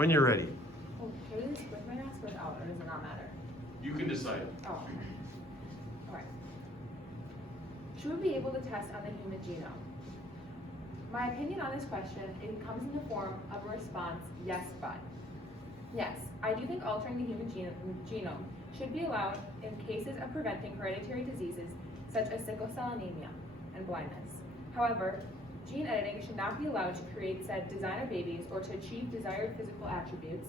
When you're ready. Oh, should I do this with my mask or without, or does it not matter? You can decide. Oh, okay. Alright. Should we be able to test on the human genome? My opinion on this question, it comes in the form of a response, yes, but. Yes, I do think altering the human genome should be allowed in cases of preventing hereditary diseases such as sickle cell anemia and blindness. However, gene editing should not be allowed to create said designer babies or to achieve desired physical attributes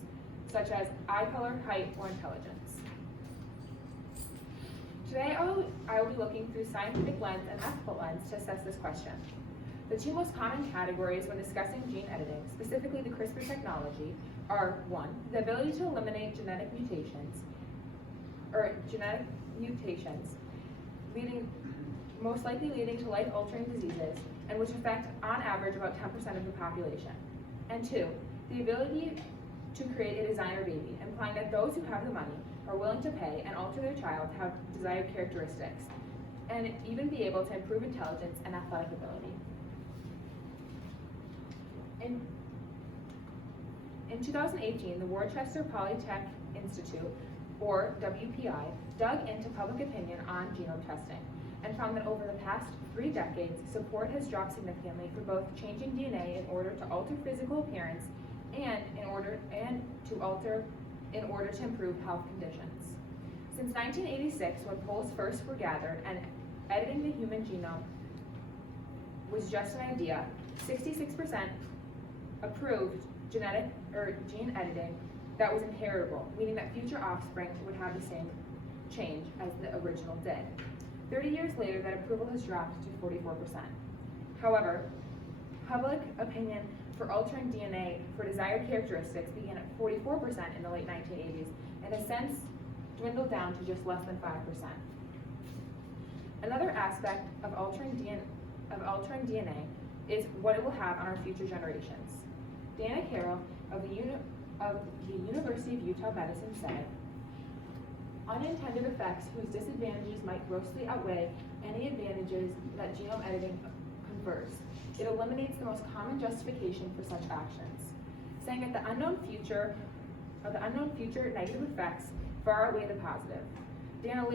such as eye color, height, or intelligence. Today, I will be looking through scientific lens and ethical lens to assess this question. The two most common categories when discussing gene editing, specifically the CRISPR technology, are 1, the ability to eliminate genetic mutations, most likely leading to life-altering diseases, and which affect, on average, about 10% of the population. And 2, the ability to create a designer baby, implying that those who have the money are willing to pay and alter their child to have desired characteristics, and even be able to improve intelligence and athletic ability. In 2018, the Worcester Polytech Institute, or WPI, dug into public opinion on genome testing and found that over the past 3 decades, support has dropped significantly for both changing DNA in order to alter physical appearance and in order to improve health conditions. Since 1986, when polls first were gathered and editing the human genome was just an idea, 66% approved gene editing that was inheritable, meaning that future offspring would have the same change as the original did. 30 years later, that approval has dropped to 44%. However, public opinion for altering DNA for desired characteristics began at 44% in the late 1980s and has since dwindled down to just less than 5%. Another aspect of altering DNA is what it will have on our future generations. Dana Carroll of the University of Utah Medicine said, unintended effects whose disadvantages might grossly outweigh any advantages that genome editing confers. It eliminates the most common justification for such actions, saying that the unknown future negative effects far outweigh the positive. Dana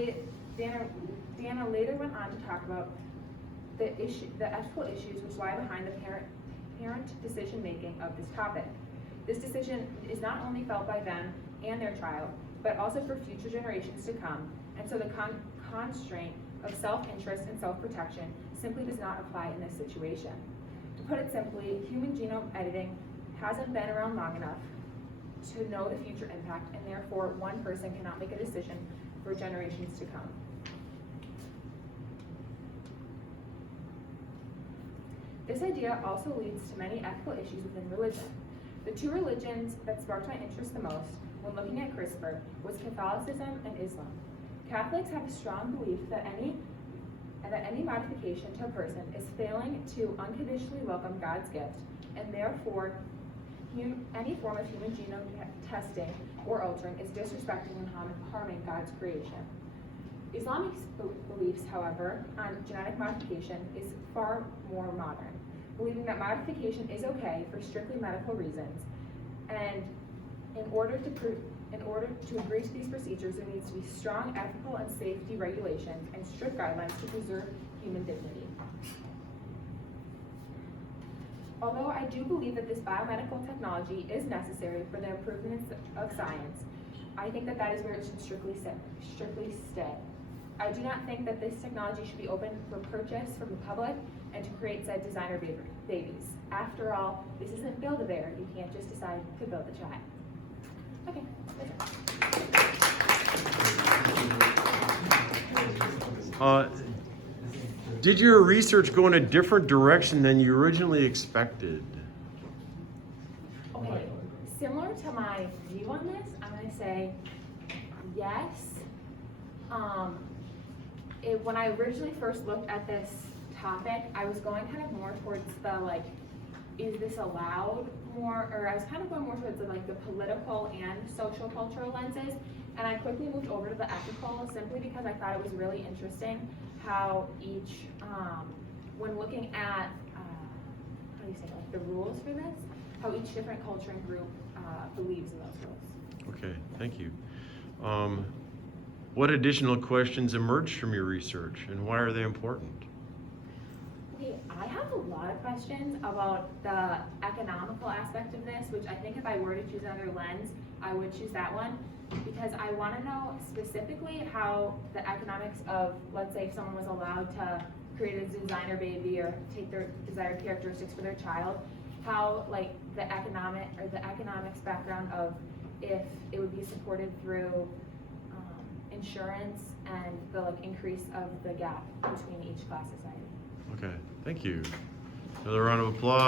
later went on to talk about the ethical issues which lie behind the parent decision making of this topic. This decision is not only felt by them and their child, but also for future generations to come, and so the constraint of self-interest and self-protection simply does not apply in this situation. To put it simply, human genome editing hasn't been around long enough to know the future impact, and therefore one person cannot make a decision for generations to come. This idea also leads to many ethical issues within religion. The 2 religions that sparked my interest the most when looking at CRISPR was Catholicism and Islam. Catholics have a strong belief that any modification to a person is failing to unconditionally welcome God's gift, and therefore any form of human genome testing or altering is disrespecting and harming God's creation. Islamic beliefs, however, on genetic modification is far more modern, believing that modification is okay for strictly medical reasons, and in order to agree to these procedures, there needs to be strong ethical and safety regulations and strict guidelines to preserve human dignity. Although I do believe that this biomedical technology is necessary for the improvements of science, I think that is where it should strictly stay. I do not think that this technology should be open for purchase from the public and to create said designer babies. After all, this isn't Build-A-Bear. You can't just decide to build a child. Okay. Did your research go in a different direction than you originally expected? Okay, similar to my view on this, I'm going to say yes. When I originally first looked at this topic, I was going kind of more towards the is this allowed more, or I was kind of going more towards the political and social cultural lenses, and I quickly moved over to the ethical simply because I thought it was really interesting how each, when looking at, the rules for this, how each different culture and group believes in those roles. Okay, thank you. What additional questions emerged from your research, and why are they important? Okay, I have a lot of questions about the economical aspect of this, which I think if I were to choose another lens, I would choose that one, because I want to know specifically how the economics of, let's say if someone was allowed to create a designer baby or take their desired characteristics for their child, how like the economics background of if it would be supported through insurance and the like increase of the gap between each class society. Okay, thank you. Another round of applause.